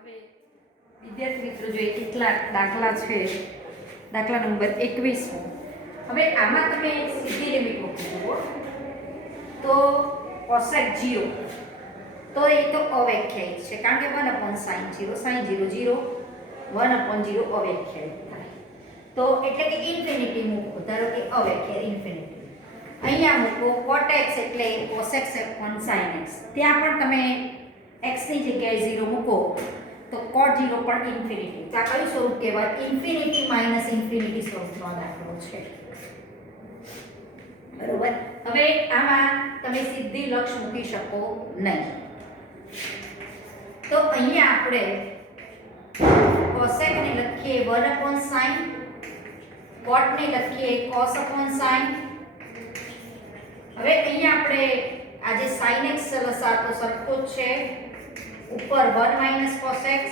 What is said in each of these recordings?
હવે વિદ્યાર્થી મિત્રો જોઈએ કેટલા દાખલા છે. દાખલા નંબર 21. હવે આમાં તમે સીધી લિમિટ મૂકી દો તો cosec 0 તો એ તો અવ્યાખ્યાયિત છે કારણ કે 1/sin 0 sin 0 0 1/0 અવ્યાખ્યાયિત થાય તો એટલે કે ઇન્ફિનિટી મૂકો. ધારો કે અવ્યાખ્યાયિત ઇન્ફિનિટી અહીંયા મૂકો cot x એટલે cosec sin x. ત્યાં પણ તમે x ની જગ્યાએ 0 મૂકો તો cot 0 પણ ઇન્ફિનિટી. તો આ કયું સ્વરૂપ કહેવાય? ઇન્ફિનિટી માઇનસ ઇન્ફિનિટી સ્વરૂપનો દાખલો છે. બરોબર. હવે આમાં તમે સીધી લક્ષ મૂકી શકો નહીં. તો અહીંયા આપણે cosec ને લખીએ 1/sin, cot ને લખીએ cos/sin. હવે અહીંયા આપણે આ જે sin x લસા તો સરખો જ છે, ઉપર 1 - cos x.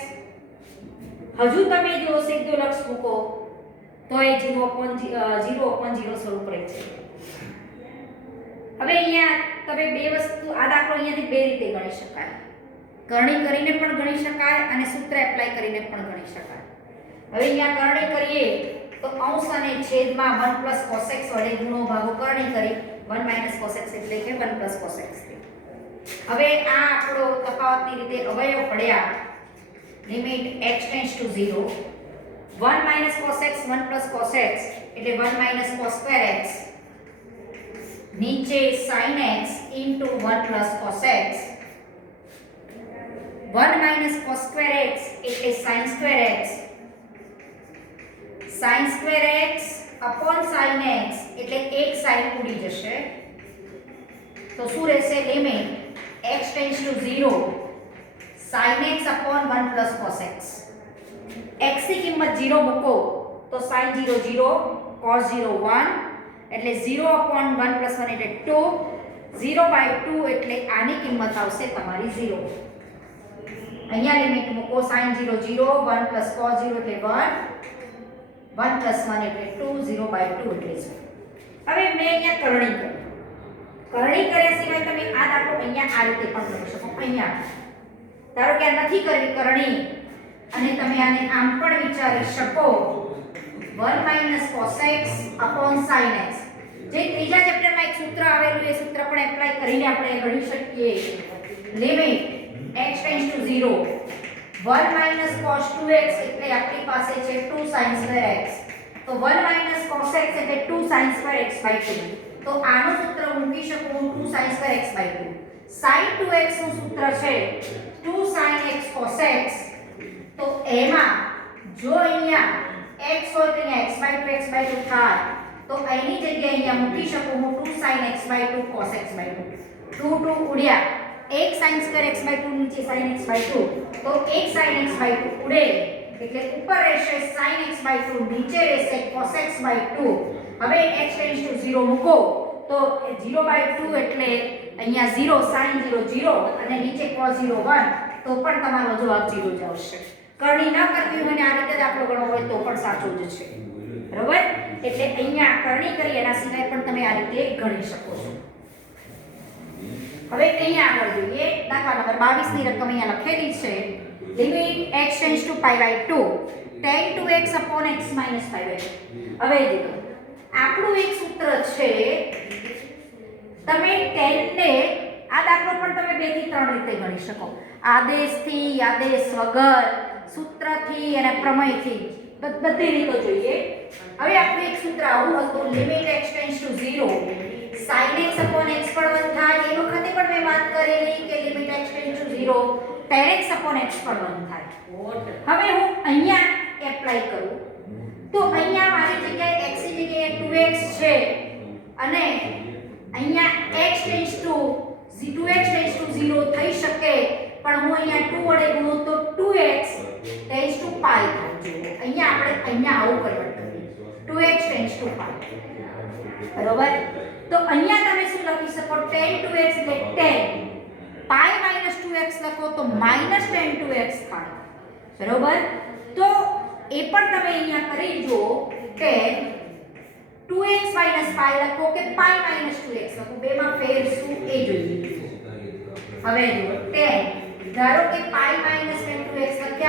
હજુ તમે જો સીધો લક્ષ મૂકો તો એ 0/0 સ્વરૂપ રહે છે. હવે અહીંયા તમે બે વસ્તુ આ દાખલો અહીંયાથી બે રીતે ગણી શકાય. કરણી કરીને પણ ગણી શકાય અને સૂત્ર એપ્લાય કરીને પણ ગણી શકાય. હવે અહીંયા કરણી કરીએ તો અંશ અને છેદમાં 1 + cos x વડે ગુણો ભાગો કરણી કરી 1 - cos x એટલે કે 1 + cos x. હવે આ આપણો તફાવતની રીતે અવયવ પડ્યા limit x → 0 1 - cos x 1 + cos x એટલે 1 - cos² x નીચે sin x * 1 + cos x 1 - cos² x એટલે sin² x sin² x sin x એટલે એક sin ઉડી જશે તો શું રહેશે? Limit x → 0 sin x / 1 + cos x. x ની કિંમત 0 મૂકો તો sin 0 0 cos 0 1 એટલે 0/1 + 1 એટલે 2 0/2 એટલે આની કિંમત આવશે તમારી 0. અહીંયા લિમિટ મૂકો sin 0 0 1 + cos 0 એટલે 1 1 + 1 એટલે 2 0/2 એટલે 0. હવે મેં અહીંયા કરણી કરી. કરણી કર્યા સિવાય તમે આ દાખલો અહીંયા આ રીતે પણ કરી શકો. અહીંયા ધારો કે આ નથી કરવી કરણી અને તમે આને આમ પણ વિચારી શકો 1 - cos x / sin x. જે ત્રીજા ચેપ્ટરમાં એક સૂત્ર આવેલું એ સૂત્ર પણ એપ્લાય કરીને આપણે ગણી શકીએ. લિમિટ x → 0 1 - cos 2x એટલે આપણી પાસે છે 2 sin² x. તો 1 - cos x એટલે 2 sin² x/2. તો આનું સૂત્ર મૂકી શકું 2 sin² x/2. sin 2x નું સૂત્ર છે 2 sin x cos x. તો એમાં જો અહીંયા x હોય તો અહીંયા x/2 x/2 થાય તો એની જગ્યાએ અહીંયા મૂકી શકું હું 2 sin x/2 cos x/2. 2 2 ઉડ્યા, એક sin² x/2 નીચે sin x/2 તો એક sin x/2 ઉડે એટલે ઉપર રહેશે sin x/2 નીચે રહેશે cos x/2. હવે x → 0 મૂકો તો 0/2 એટલે અહીંયા 0 sin 0 0 અને નીચે cos 0 1 તો પણ તમારો જવાબ 0 જ આવશે. કરણી ન કરવી હોય ને આ રીતે દાખલો ગણવો હોય તો પણ સાચો જ છે. બરોબર. એટલે અહીંયા કરણી કરી એના સિવાય પણ તમે આ રીતે ગણી શકો છો. હવે અહીંયા આગળ જોઈએ દાખલા નંબર 22 ની રકમ અહીંયા લખેલી છે. Limit x → π/2 tan 2x / x - π/2. હવે જુઓ આપણું એક સૂત્ર છે. તમે tan ને આ દાખલો પણ તમે 2 થી 3 રીતે ગણી શકો. આદેશથી, આદેશ વગર, સૂત્રથી અને પ્રમેયથી બધી રીતો જોઈએ. હવે આપણે એક સૂત્ર આવું હતું limit x → 0 sin x / x પણ 1 થાય. એ વખતે પણ મેં વાત કરેલી કે limit x → 0 tan x / x પણ 1 થાય. હવે હું અહીંયા એપ્લાય કરું તો અહીંયા મારી જગ્યાએ x ની જગ્યાએ 2x છે અને અહીંયા x → 2x → 0 થઈ શકે પણ હું અહીંયા 2 વડે ગુણું તો 2x → π થાય. અહીંયા આપણે આવું કન્વર્ટ કરીએ 2x → π. બરોબર. તો અહીંયા તમે શું લખી શકો tan 2x એટલે 10 π - 2x લખો તો -tan 2x થાય. બરોબર. તો એ પણ તમે અહીંયા કરી જો tan 2x - π લખો કે π - 2x લખો બેમાં ફેર શું એ જોઈએ. હવે જુઓ tan ધારો કે π - tan 2x લખ્યા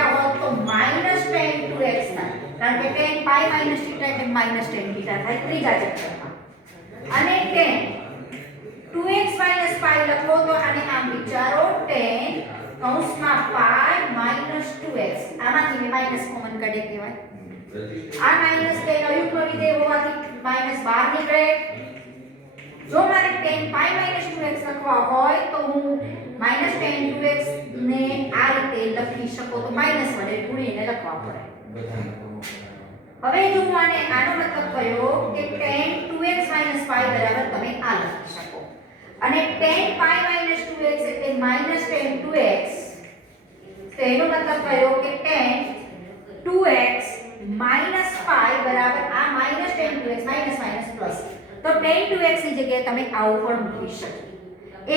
કારણ કે tan પાઈ માઈનસ થીટા એટલે માઈનસ tan થીટા થાય ત્રીજા ચેપ્ટરમાં અને tan 2x પાઈ લખો તો આને આમ વિચારો tan કૌંસમાં પાઈ માઈનસ 2x આમાંથી મેં માઈનસ કોમન કાઢે કહેવાય આ માઈનસ tan અયુગ્મ વિધેય હોવાથી માઈનસ બહાર નીકળે જો મારે tan પાઈ માઈનસ 2x લખવા હોય તો હું માઈનસ tan 2x ને આ રીતે લખી શકો તો માઈનસ વડે ગુણીને લખવા પડે હવે જો આને આનો મતલબ કયો કે tan 2x પાઈ બરાબર તમે આ લખી શકો અને tan પાઈ માઈનસ 2x એટલે માઈનસ tan 2x તો એનો મતલબ કયો કે tan 2x માઈનસ પાઈ બરાબર આ minus tan 2x minus minus plus તો tan 2x ની જગ્યાએ તમે આવું પણ મૂકી શકો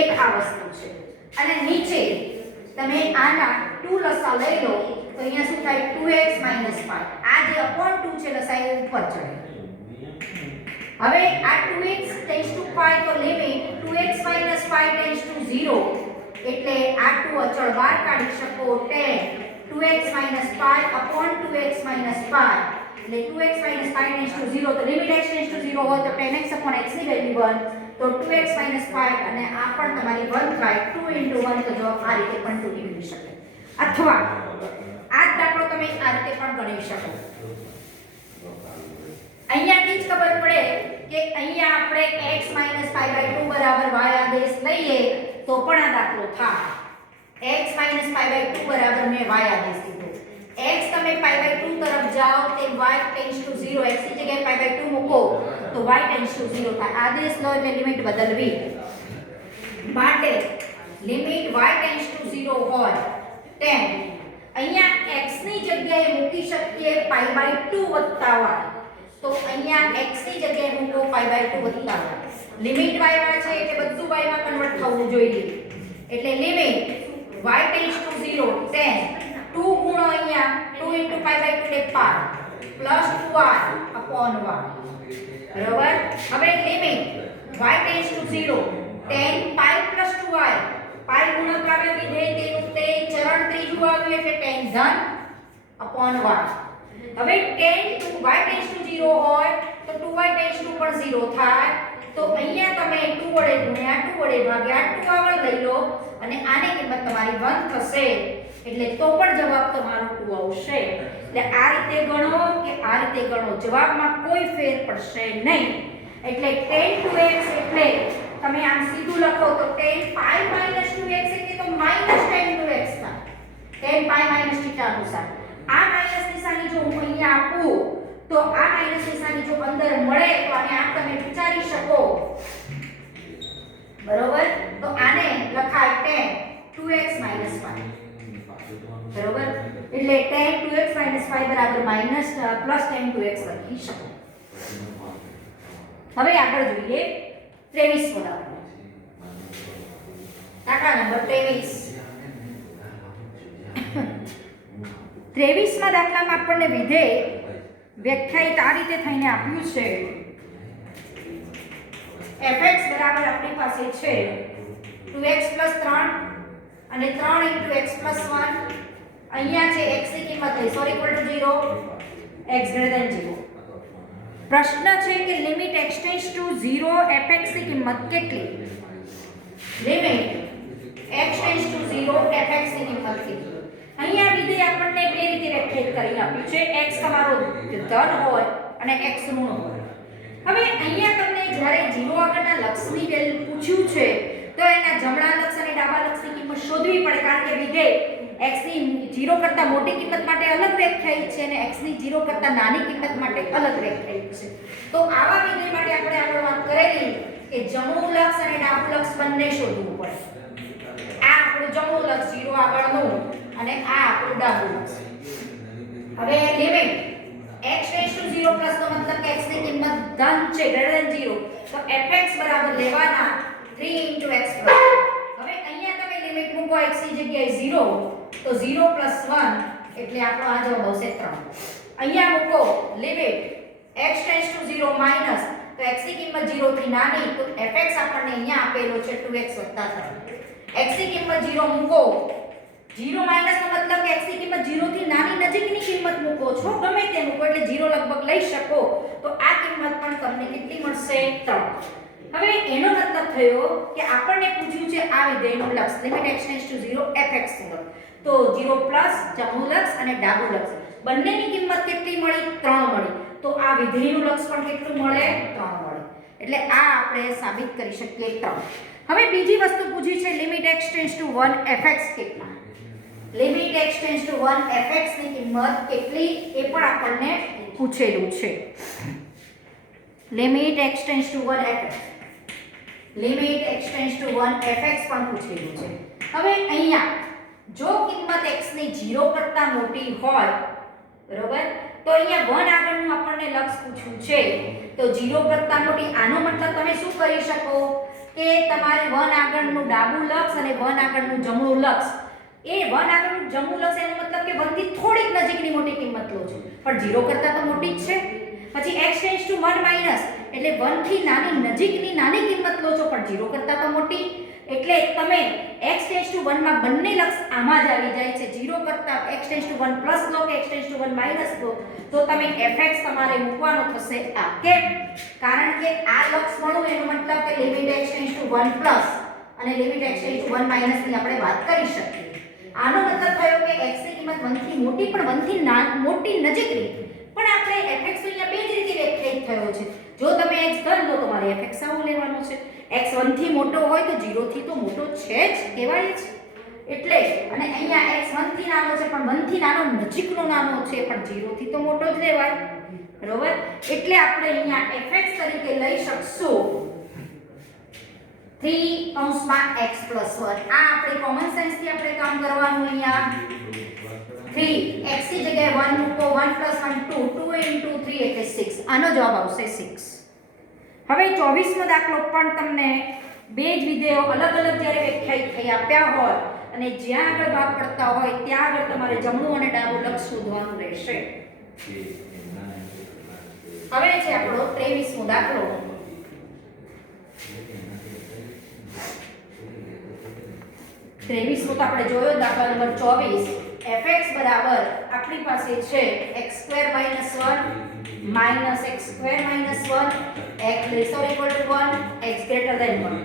એક આ વસ્તુ છે અને નીચે તમે આના 2 લસા લઈ લો તો અહીંયા શું થાય 2x પાઈ આ જે upon 2 છે લસાઈ ઉપર ચડે હવે આ 2x ટેન્ડ્સ ટુ પાઈ તો limit 2x pi tends to 0 એટલે આ 2 અચળ બહાર કાઢી શકો tan 2x પાઈ upon 2x પાઈ એટલે 2x પાઈ ટેન્ડ્સ ટુ 0 તો લિમિટ x ટેન્ડ્સ ટુ 0 હોય તો tan x upon x ની વેલ્યુ 1 તો 2x પાઈ અને આ પણ તમારી 1 થાય 2 1 તો જવાબ આ રીતે પણ 2 નીકળી શકે અથવા આ દાખલો તમે આ રીતે પણ ગણી શકો અહીંયાથી જ ખબર પડે કે અહીંયા આપણે x પાઈ 2 બરાબર y આદેશ લઈએ તો પણ આ દાખલો થાય x પાઈ 2 બરાબર મેં y આદેશ લીધો x તમે પાઈ 2 તરફ જાઓ તે y ટેન્ડ્સ ટુ 0 x ની જગ્યાએ પાઈ 2 મૂકો તો y ટેન્ડ્સ ટુ 0 થાય આદેશ લો એટલે લિમિટ બદલવી માટે લિમિટ y ટેન્ડ્સ ટુ 0 હોય tan અહીંયા x ની જગ્યાએ મૂકી શકીએ પાઈ 2 વત્તા y તો અહીંયા x ની જગ્યાએ મૂકો પાઈ 2 વત્તા y લિમિટ y માં છે એટલે બધું y માં કન્વર્ટ થવું જોઈએ એટલે limit y tends to 0 tan 2 ગુણો અહીંયા 2 * પાઈ 2 એટલે pi plus 2y upon y બરાબર હવે limit y tends to 0 tan pi plus 2y પાઈ ગુણાકાર વિધેય તેનું તે ચરણ ત્રીજું આવ્યું એટલે tan ધન upon y હવે tan 2y ટેન્ડ્સ ટુ 0 હોય તો 2y ટેન્ડ્સ ટુ પણ 0 થાય તો અહીંયા તમે 2 વડે ગુણ્યા 2 વડે ભાગ્યા 2 આગળ લઈ લો અને આની કિંમત તમારી 1 થશે એટલે તો પણ જવાબ તમારો 2 આવશે એટલે આ રીતે ગણો કે આ રીતે ગણો જવાબમાં કોઈ ફેર પડશે નહીં એટલે tan 2x એટલે તમે આમ સીધું લખો તો tan પાઈ માઈનસ 2x એટલે તો માઈનસ tan 2x થાય tan પાઈ માઈનસ થીટા અનુસાર આ માઈનસ નિશાની જો હું અહીંયા આપું તો આ માઈનસ નિશાની જો અંદર મળે તો આને આમ તમે વિચારી શકો બરોબર તો આને લખાય tan 2x પાઈ બરોબર એટલે tan 2x પાઈ બરાબર માઈનસ પ્લસ tan 2x લખી શકો હવે આગળ જોઈએ 23 દાખલો દાખલા નંબર 23 માં દાખલામાં આપણને વિધેય વ્યાખ્યાયિત આ રીતે થઈને આપ્યું છે fx બરાબર આપણી પાસે છે 2x 3 અને 3 * x + 1 અહીંયા છે x ની કિંમત = 0 x > 0 પ્રશ્ન છે કે limit x tends to 0 fx ની કિંમત કેટલી limit x tends to 0 fx ની કિંમત કેટલી અહીંયા વિધેય આપણને બે રીતે વ્યાખ્યાયિત કરી આપ્યું છે x તમારો ધન હોય અને x ઋણ હોય હવે અહીંયા તમને જ્યારે 0 આગળના લક્ષની વેલ્યુ પૂછ્યું છે તો એના જમણા લક્ષ અને ડાબા લક્ષની કિંમત શોધવી પડે કારણ કે વિધેય x ની 0 કરતા મોટી કિંમત માટે અલગ વ્યાખ્યાયિત છે અને x ની 0 કરતા નાની કિંમત માટે અલગ વ્યાખ્યાયિત છે તો આવા વિધેય માટે આપણે આગળ વાત કરેલી કે જમણું લક્ષ અને ડાબું લક્ષ બંને શોધવું પડે આ આપણું જમણું લક્ષ 0 આગળનું અને આ આપણું ડાબું લક્ષ હવે limit x tends to 0 plus નો મતલબ કે x ની કિંમત ધન છે > 0 તો fx બરાબર લેવાના 3 * x + હવે અહીંયા તમે લિમિટ મૂકો x ની જગ્યાએ 0 તો 0 + 1 એટલે આપણો આ જવાબ આવશે 3 અહીંયા મૂકો limit x tends to 0 minus તો x ની કિંમત 0 થી નાની તો fx આપણને અહીંયા આપેલો છે 2x + 3 x ની કિંમત 0 મૂકો 0 માઈનસ નો મતલબ કે x ની કિંમત 0 થી નાની નજીકની કિંમત મૂકો છો ગમે તે મૂકો જુઓ એટલે 0 લગભગ લઈ શકો તો આ કિંમત પણ તમને કેટલી મળશે 3. હવે એનો મતલબ થયો કે આપણને પૂછ્યું છે આ વિધેયનું લક્ષ limit x tends to 0 fx નું તો 0 પ્લસ જમણું લક્ષ અને ડાબું લક્ષ બંનેની કિંમત કેટલી મળી 3 મળી તો આ વિધેયનું લક્ષ પણ કેટલું મળે 3 મળે એટલે આ આપણે સાબિત કરી શકીએ 3. હવે બીજી વસ્તુ પૂછી છે limit x tends to 1 fx કેટલા limit x tends to 1 fx ની કિંમત કેટલી એ પણ આપણને પૂછેલું છે limit x tends to 1 fx limit x tends to 1 fx પણ પૂછેલું છે. હવે અહીંયા જો કિંમત x ની 0 કરતા મોટી હોય બરોબર તો અહીંયા 1 આગળનું આપણને લક્ષ પૂછ્યું છે તો 0 કરતા મોટી આનો મતલબ તમે શું કરી શકો કે તમારે 1 આગળનું ડાબું લક્ષ અને 1 આગળનું જમણું લક્ષ એ 1 આગળનું જમણું લક્ષ એનો મતલબ કે 1 થી થોડીક નજીકની મોટી કિંમત લો છો પણ 0 કરતા તો મોટી જ છે. પછી x ટેન્ડ્સ ટુ 1 માઈનસ એટલે 1 થી નાની નજીકની નાની કિંમત લો છો પણ 0 કરતા તો મોટી એટલે તમે x ટેન્ડ્સ ટુ 1 માં બંને લક્ષ આમાં જ આવી જાય છે 0 કરતા x ટેન્ડ્સ ટુ 1 પ્લસ લો કે x ટેન્ડ્સ ટુ 1 માઈનસ લો તો તમે fx તમારે મૂકવાનો થશે આ કેમ કારણ કે આ લક્ષ મળું એનો મતલબ કે limit x tends to 1 plus અને limit x tends to 1 minus ની આપણે વાત કરી શકીએ. આનો મતલબ થયો કે x ની કિંમત 1 થી મોટી પણ 1 થી મોટી નજીકની પણ આપણે fx તો અહીંયા બે જ રીતે વ્યાખ્યાયિત થયો છે જો તમે x ધન લો તો તમારે fx આવું લેવાનું છે x 1 થી મોટો હોય તો 0 થી તો મોટો છે જ કહેવાય છે એટલે અને અહીંયા x 1 થી નાનો છે પણ 1 થી નાનો નજીકનો નાનો છે પણ 0 થી તો મોટો જ લેવાય બરોબર એટલે આપણે અહીંયા fx તરીકે લઈ શકશું 3x + 1 આ આપણે કોમન સેન્સ થી આપણે કામ કરવાનું અહીંયા 3 x ની જગ્યાએ 1 મૂકો 1 + 1 2 2 * 3 એટલે 6 આનો જવાબ આવશે 6. હવે 24મો દાખલો પણ તમને બે જ વિધેયો અલગ અલગ જ્યારે વ્યાખ્યાયિત થઈ આપ્યા હોય અને જ્યાં આગળ ભાગ પડતા હોય ત્યાં આગળ તમારે જમણું અને ડાબું લક્ષ શોધવાનું રહેશે. હવે છે આપણો 23મો દાખલો 23મો તો આપણે જોયો દાખલા નંબર 24 fx બરાબર આપણી પાસે છે x² - 1 x² - 1 x lesser equal to 1 x greater than 1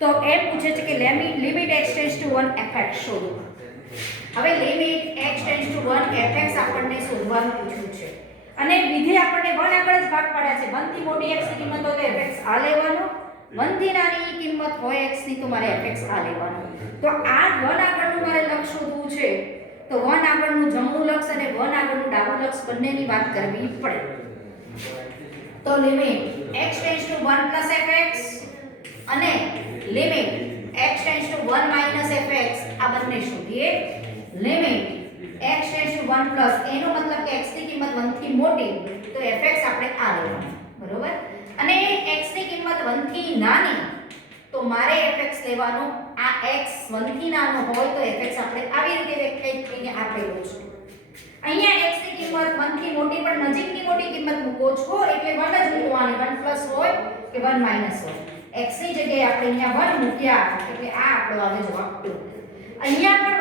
તો એમ પૂછે છે કે limit x tends to 1 fx શોધો. હવે limit x tends to 1 fx આપણને શોધવાનું પૂછ્યું છે અને વિધેય આપણને 1 આગળ જ ભાગ પાડ્યા છે 1 થી મોટી x ની કિંમત હોય તો fx આ લેવાનો 1 થી નાની કિંમત હોય x ની તો મારે fx આ લેવાનો તો આ 1 આગળનું મારે લક્ષ શોધવું છે તો 1 આગળનું જમણું લક્ષ અને 1 આગળનું ડાબું લક્ષ બંનેની વાત કરવી પડે તો limit x tends to 1 + fx અને limit x tends to 1 - fx આ બંને શોધીએ limit x tends to 1 plus એનો મતલબ કે x ની કિંમત 1 થી મોટી તો fx આપણે આ લેવાનું બરોબર અને x ની કિંમત 1 થી નાની તો મારે fx લેવાનો આ x 1 થી નાનો હોય તો fx આપણે આવી રીતે વ્યાખ્યાયિત કરીને આપેલું છે. અહીંયા x ની કિંમત 1 થી મોટી પણ નજીકની મોટી કિંમત મૂકો છો એટલે 1 જ મૂકવાની 1 પ્લસ હોય કે 1 માઈનસ હોય x ની જગ્યાએ આપણે અહીંયા 1 મૂક્યા એટલે આ આપણો આવે જવાબ 2. અહીંયા પણ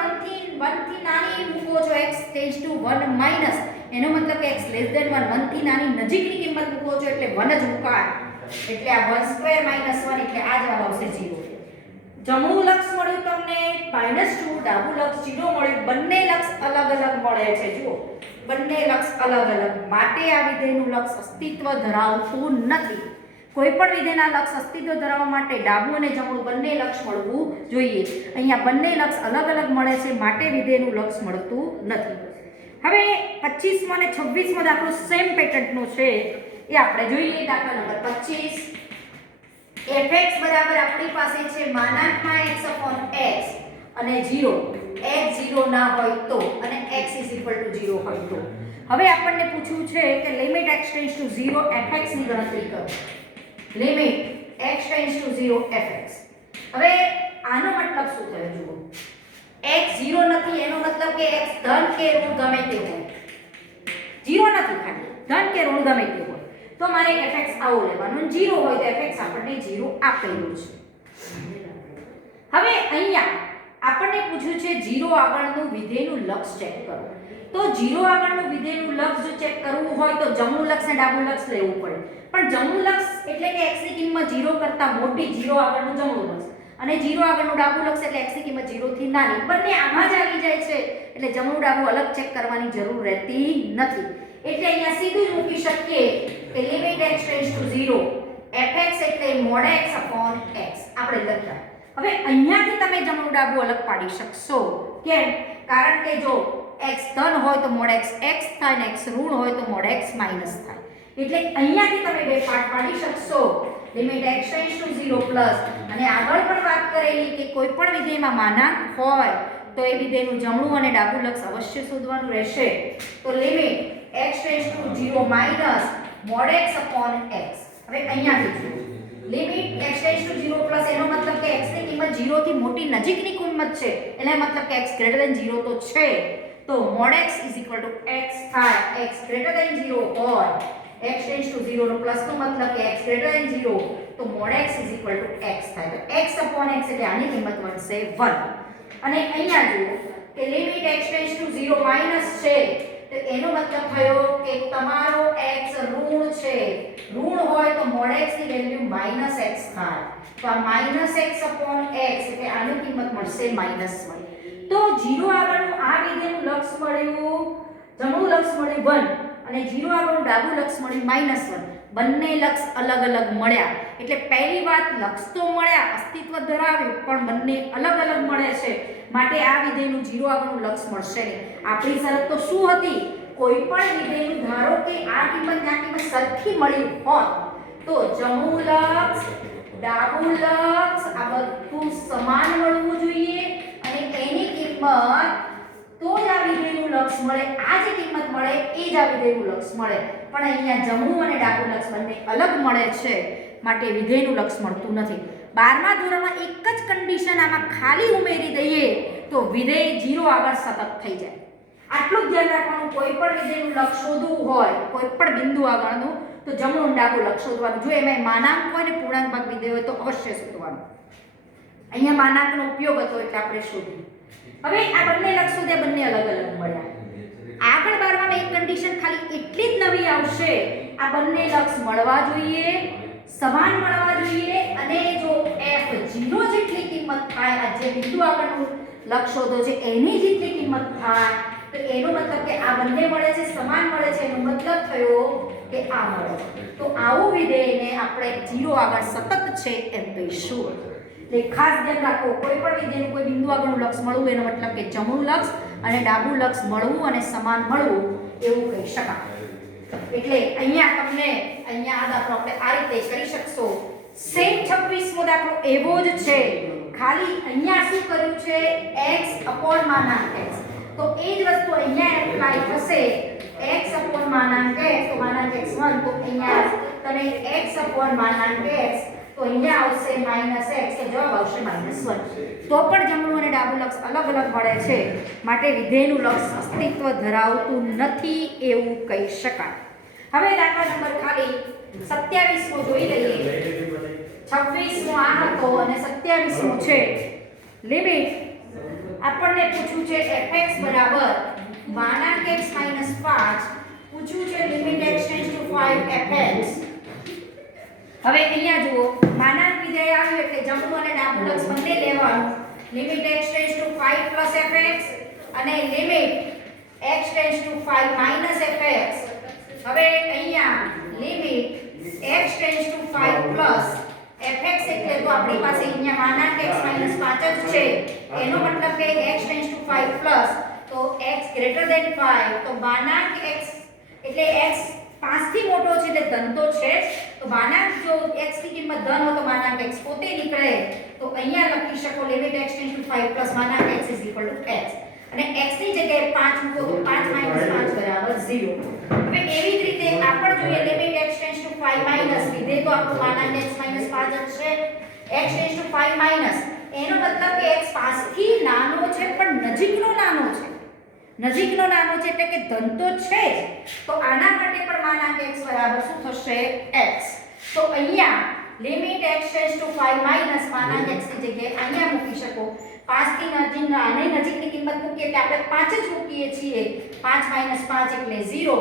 1 થી નાની મૂકો છો x ટેન્ડ્સ ટુ 1 માઈનસ એનો મતલબ કે x લેસ ધેન 1 1 થી નાની નજીકની કિંમત મૂકો છો એટલે 1 જ મૂકાય એટલે આ 1² - 1 એટલે આ જવાબ આવશે 0. જમણું લક્ષ મળ્યું તમને -2 ડાબું લક્ષ 0 મળ્યું બંને લક્ષ અલગ અલગ મળે છે જુઓ બંને લક્ષ અલગ અલગ માટે આ વિધેયનું લક્ષ અસ્તિત્વ ધરાવતું નથી. કોઈ પણ વિધેયના લક્ષ અસ્તિત્વ ધરાવવા માટે ડાબું અને જમણું બંને લક્ષ મળવું જોઈએ. અહીંયા બંને લક્ષ અલગ અલગ મળે છે માટે વિધેયનું લક્ષ મળતું નથી. હવે 25મો અને 26મો દાખલો સેમ પેટર્નનો છે એ આપણે જોઈએ. દાખલા નંબર 25 fx બરાબર આપણી પાસે છે -x/x અને 0 x 0 ના હોય તો અને x = 0 હોય તો હવે આપણને પૂછ્યું છે કે limit x tends to 0 fx ની ગણતરી કરો limit x tends to 0 fx. હવે આનો મતલબ શું થયો જુઓ x 0 નથી એનો મતલબ કે x ધન કે ઋણ ગમે તે હોય 0 નથી ખાલી ધન કે ઋણ ગમે તે હોય તો મારે fx આવો લેવાનો 0 હોય તો fx આપણને 0 આપેલું છે. હવે અહીંયા આપણને પૂછ્યું છે 0 આગળનું વિધેયનું લક્ષ ચેક કરો તો 0 આગળનું વિધેયનું લક્ષ જો ચેક કરવું હોય તો જમણું લક્ષ અને ડાબું લક્ષ લેવું પડે. પણ જમણું લક્ષ એટલે કે x ની કિંમત 0 કરતા મોટી, 0 આગળનું જમણું લક્ષ અને 0 આગળનું ડાબું લક્ષ એટલે x ની કિંમત 0 થી નાની. બંને આમાં જ આવી જાય છે એટલે જમણું ડાબું અલગ ચેક કરવાની જરૂર રહેતી નથી. એટલે અહીંયા સીધું જ મૂકી શકીએ કે limit x tends to 0 fx એટલે mod x upon x આપણે લખ્યા. હવે અહીંયાથી તમે જમણું ડાબું અલગ પાડી શકશો. કેમ? કારણ કે જો x ધન હોય તો mod x x થાય ને x ઋણ હોય તો mod x માઈનસ થાય. એટલે અહીંયાથી તમે બે પાર્ટ પાડી શકશો. Limit x tends to 0 plus અને આગળ પણ વાત કરેલી કે કોઈ પણ વિધેયમાં માનાંક હોય તો એ વિધેયનું જમણું અને ડાબું લક્ષ અવશ્ય શોધવાનું રહેશે. તો limit x tends to 0 minus mod x upon x. હવે અહીંયાથી limit x tends to 0 plus એનો મતલબ કે x ની કિંમત 0 થી મોટી નજીકની કિંમત છે એટલે મતલબ કે x ગ્રેટર ધેન 0 તો છે. તો mod x x થાય. x ગ્રેટર ધેન 0 હોય x ટેન્ડ્સ ટુ 0 નો પ્લસ નો મતલબ કે x ગ્રેટર ધેન 0 તો mod x x થાય. તો x upon x એટલે આની કિંમત બનશે 1. અને અહીંયા જુઓ કે limit x tends to 0 minus છે તો એનો મતલબ થયો કે તમારો x ઋણ છે. ઋણ હોય તો mod x ની વેલ્યુ -x થાય. તો આ -x upon x એટલે આની કિંમત મળશે -1. તો 0 આગળનું આ વિધેયનું લક્ષ મળ્યું, જમણું લક્ષ મળ્યું 1 અને 0 આગળનું ડાબું લક્ષ મળ્યું -1. બંને લક્ષ અલગ અલગ મળ્યા. એટલે પહેલી વાત લક્ષ તો મળ્યા, અસ્તિત્વ ધરાવ્યું, પણ બંને અલગ અલગ મળે છે માટે આ વિધેયનું 0 આગળનું લક્ષ મળશે નહીં. આપણી શરત તો શું હતી? કોઈ પણ વિધેયનું ધારો કે આ કિંમત ને આ કિંમત સરખી મળી હોત તો જમણું લક્ષ, ડાબું લક્ષ આ બધું સમાન મળવું જોઈએ અને એની કિંમત તો જ આ વિધેયનું લક્ષ મળે. આ જે કિંમત મળે એ જ આ વિધેયનું લક્ષ મળે. પણ અહીંયા જમણું અને ડાબું લક્ષ બંને અલગ મળે છે માટે વિધેયનું લક્ષ મળતું નથી. 12મા ધોરણમાં એક જ કન્ડિશન આમાં ખાલી ઉમેરી દઈએ તો વિધેય 0 આગળ સતત થઈ જાય. આટલું જ ધ્યાન રાખવાનું. કોઈ પણ વિધેયનું લક્ષ શોધવું હોય કોઈ પણ બિંદુ આગળનું તો જમણું ડાબું લક્ષ શોધવાનું. જો એમાં માનાંક હોય ને પૂર્ણાંક ભાગ વિધેય હોય તો અવશ્ય શોધવાનું. અહીંયા માનાંકનો ઉપયોગ હતો એટલે આપણે શોધ્યું. હવે આ બંને લક્ષ શોધ્યા, બંને અલગ અલગ મળ્યા. આગળ 12માં એક કન્ડિશન ખાલી એટલી જ નવી આવશે, આ બંને લક્ષ મળવા જોઈએ, સમાન મળવા જોઈએ અને જો f0 જેટલી કિંમત થાય, આ જે બિંદુ આગળનું લક્ષ શોધો છે એની જેટલી કિંમત થાય તો એનો મતલબ કે આ બંને મળે છે, સમાન મળે છે, એનો મતલબ થયો કે આ મળે છે. તો આવું વિધેયને આપણે 0 આગળ સતત છે એમ કહીશું. એટલે ખાસ ધ્યાન રાખો, કોઈ પણ વિધેયનું કોઈ બિંદુ આગળનું લક્ષ મળવું એનો મતલબ કે જમણું લક્ષ અને ડાબું લક્ષ મળવું અને સમાન મળવું એવું કહી શકાય. એટલે અહીંયા તમને અહીંયા આ દાખલો આપણે આ રીતે કરી શકશો. સેમ 26મો દાખલો એવો જ છે, ખાલી અહીંયા શું કર્યું છે x upon માનાંક x. તો એ જ વસ્તુ અહીંયા એપ્લાય થશે. x upon માનાંક x તો માનાંક x1 તો અહીંયા તને x upon માનાંક x તો અહીંયા આવશે -x તો જવાબ આવશે -1. તો પણ જમણું અને ડાબું લક્ષ અલગ અલગ મળે છે માટે વિધેયનું લક્ષ અસ્તિત્વ ધરાવતું નથી એવું કહી શકાય. હવે દાખલા નંબર ખાલી 27મો જોઈ લઈએ. 26મો આ હતો અને 27મો છે. લિમિટ આપણને પૂછ્યું છે fx બરાબર માનાંક x - 5. પૂછ્યું છે limit x tends to 5 fx. હવે અહીંયા જુઓ માનાંક વિધેય આવ્યું એટલે જમણું અને ડાબું લક્ષ બંને લેવાનું. Limit x tends to 5 plus fx અને limit x tends to 5 fx. હવે અહીંયા limit x tends to 5 plus fx એટલે તો આપણી પાસે અહીંયા માનાંક x - 5 જ છે. એનો મતલબ કે x ટેન્ડ્સ ટુ 5 પ્લસ તો x ગ્રેટર ધેન 5 તો માનાંક x એટલે x 5 થી મોટો છે એટલે ધન તો છે જ. તો માનાંક જો x ની કિંમત ધન હોય તો માનાંક x પોતે નીકળે તો અહીંયા લખી શકો limit x tends to 5 plus માનાંક x x અને x ની જગ્યાએ 5 મૂકો તો 5 - 5 બરાબર 0. હવે એવી જ રીતે આપણે જોઈએ limit x tends to 5 minus વિધેય તો આપણું માનાંક x - 5 જ છે. x ટેન્ડ્સ ટુ 5 માઈનસ એનો મતલબ કે x 5 થી નાનો છે પણ નજીકનો નાનો છે. નજીકનો નાનો છે એટલે કે ધન તો છે જ. તો આના માટે પણ માનાંક x બરાબર શું થશે x. તો અહીંયા limit x tends to 5 minus માનાંક x ની જગ્યાએ અહીંયા મૂકી શકો 5 થી નજીકની કિંમત મૂકીએ એટલે આપણે 5 જ મૂકીએ છીએ. 5 - 5 એટલે 0.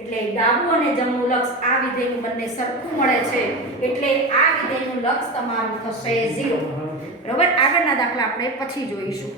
એટલે ડાબું અને જમણું લક્ષ આ વિધેયનું બંને સરખું મળે છે. એટલે આ વિધેયનું લક્ષ તમારું થશે 0. બરોબર. આગળના દાખલા આપણે પછી જોઈશું.